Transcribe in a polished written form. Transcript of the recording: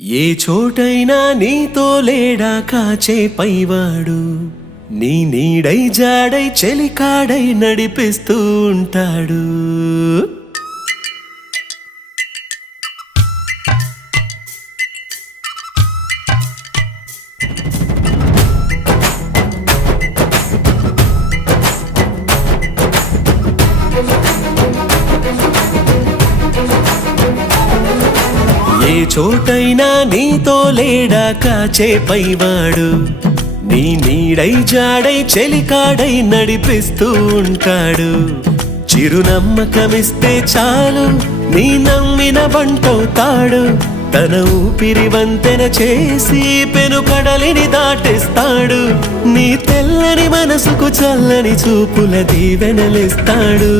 ఏ చోటైనా నీతో లేడా కాచే పైవాడు, నీ నీడై జాడై చెలికాడై నడిపిస్తూ ఉంటాడు. ఏ చోటైనా నీతో లేడా కాచే పైవాడు, నీ నీడై జాడై చెలికాడై నడిపిస్తూ ఉంటాడు. చిరునమ్మకమిస్తే చాలు నీ నమ్మిన బంటవుతాడు. తన ఊపిరి వంతెన చేసి పెను కడలిని దాటేస్తాడు. నీ తెల్లని మనసుకు చల్లని చూపుల దీవెనలిస్తాడు.